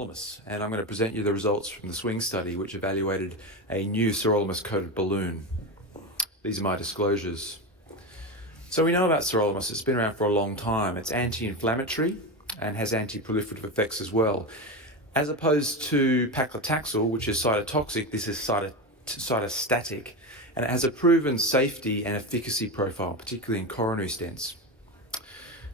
And I'm going to present you the results from the SWING study, which evaluated a new sirolimus-coated balloon. These are my disclosures. So we know about sirolimus. It's been around for a long time. It's anti-inflammatory and has anti-proliferative effects as well. As opposed to paclitaxel, which is cytotoxic, this is cytostatic, and it has a proven safety and efficacy profile, particularly in coronary stents.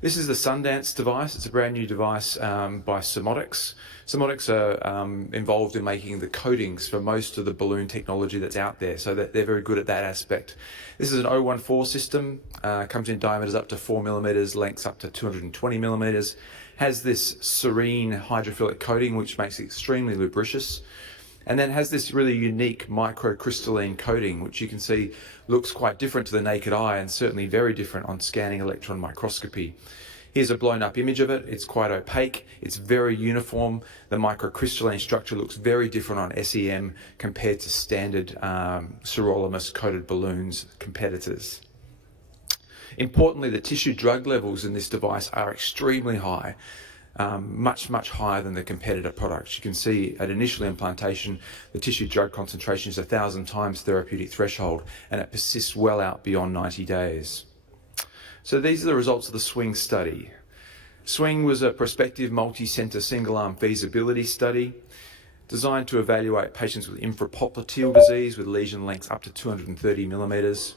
This is the Sundance device. It's a brand new device by Surmodics. Surmodics are involved in making the coatings for most of the balloon technology that's out there, so that they're very good at that aspect. This is an 014 system, comes in diameters up to 4 millimeters, lengths up to 220 millimeters, has this serene hydrophilic coating which makes it extremely lubricious, and then has this really unique microcrystalline coating, which you can see looks quite different to the naked eye and certainly very different on scanning electron microscopy. Here's a blown up image of it. It's quite opaque. It's very uniform. The microcrystalline structure looks very different on SEM compared to standard sirolimus coated balloons competitors. Importantly, the tissue drug levels in this device are extremely high. Much higher than the competitor products. You can see at initial implantation, the tissue drug concentration is 1,000 times therapeutic threshold, and it persists well out beyond 90 days. So these are the results of the SWING study. SWING was a prospective multi-center single-arm feasibility study designed to evaluate patients with infrapopliteal disease with lesion lengths up to 230 millimeters.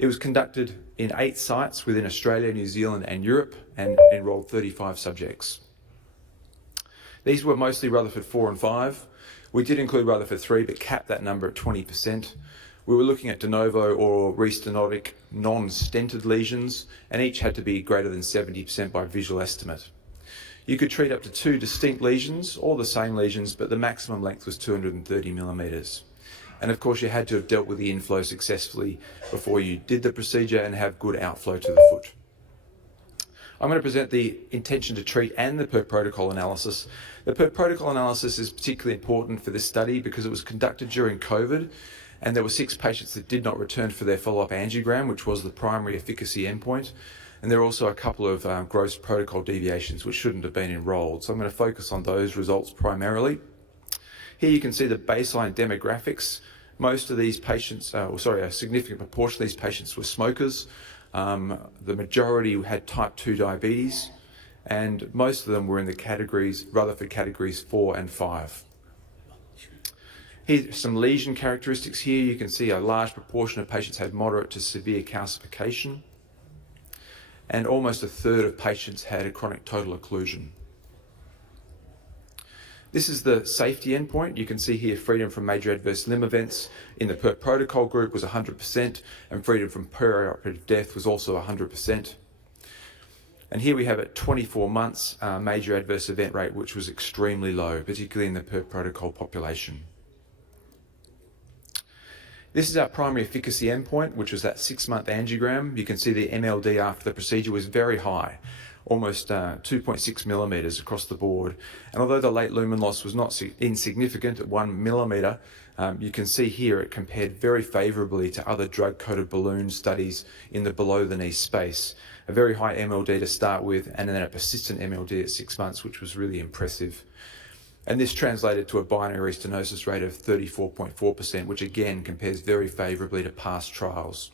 It was conducted in 8 sites within Australia, New Zealand and Europe, and enrolled 35 subjects. These were mostly Rutherford 4 and 5. We did include Rutherford 3, but capped that number at 20%. We were looking at de novo or restenotic non-stented lesions, and each had to be greater than 70% by visual estimate. You could treat up to 2 distinct lesions, or the same lesions, but the maximum length was 230 millimeters. And of course, you had to have dealt with the inflow successfully before you did the procedure and have good outflow to the foot. I'm going to present the intention to treat and the per protocol analysis. The per protocol analysis is particularly important for this study because it was conducted during COVID, and there were 6 patients that did not return for their follow-up angiogram, which was the primary efficacy endpoint. And there are also a couple of gross protocol deviations which shouldn't have been enrolled. So I'm going to focus on those results primarily. Here you can see the baseline demographics. Most of these patients, a significant proportion of these patients were smokers. The majority had type 2 diabetes, and most of them were in the categories, Rutherford categories 4 and 5. Here's some lesion characteristics here. You can see a large proportion of patients had moderate to severe calcification, and almost a third of patients had a chronic total occlusion. This is the safety endpoint. You can see here freedom from major adverse limb events in the per protocol group was 100%, and freedom from perioperative death was also 100%. And here we have at 24 months major adverse event rate, which was extremely low, particularly in the per protocol population. This is our primary efficacy endpoint, which was that 6-month angiogram. You can see the MLD after the procedure was very high, almost 2.6 millimeters across the board. And although the late lumen loss was not insignificant at 1 millimeter, you can see here it compared very favorably to other drug-coated balloon studies in the below-the-knee space. A very high MLD to start with, and then a persistent MLD at 6 months, which was really impressive. And this translated to a binary stenosis rate of 34.4%, which again compares very favorably to past trials.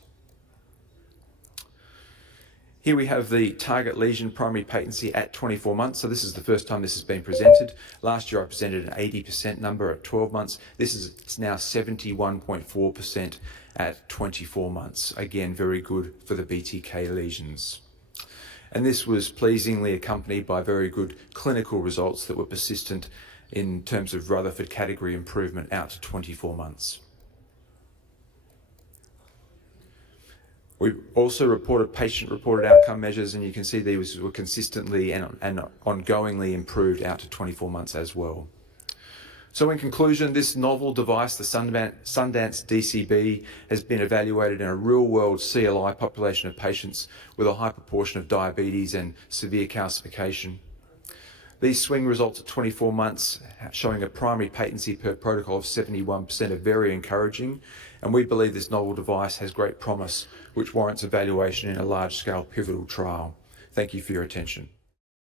Here we have the target lesion primary patency at 24 months. So this is the first time this has been presented. Last year I presented an 80% number at 12 months. It's now 71.4% at 24 months. Again, very good for the BTK lesions. And this was pleasingly accompanied by very good clinical results that were persistent in terms of Rutherford category improvement out to 24 months. We also reported patient-reported outcome measures, and you can see these were consistently and ongoingly improved out to 24 months as well. So in conclusion, this novel device, the Sundance DCB, has been evaluated in a real-world CLI population of patients with a high proportion of diabetes and severe calcification. These SWING results at 24 months showing a primary patency per protocol of 71% are very encouraging, and we believe this novel device has great promise which warrants evaluation in a large-scale pivotal trial. Thank you for your attention.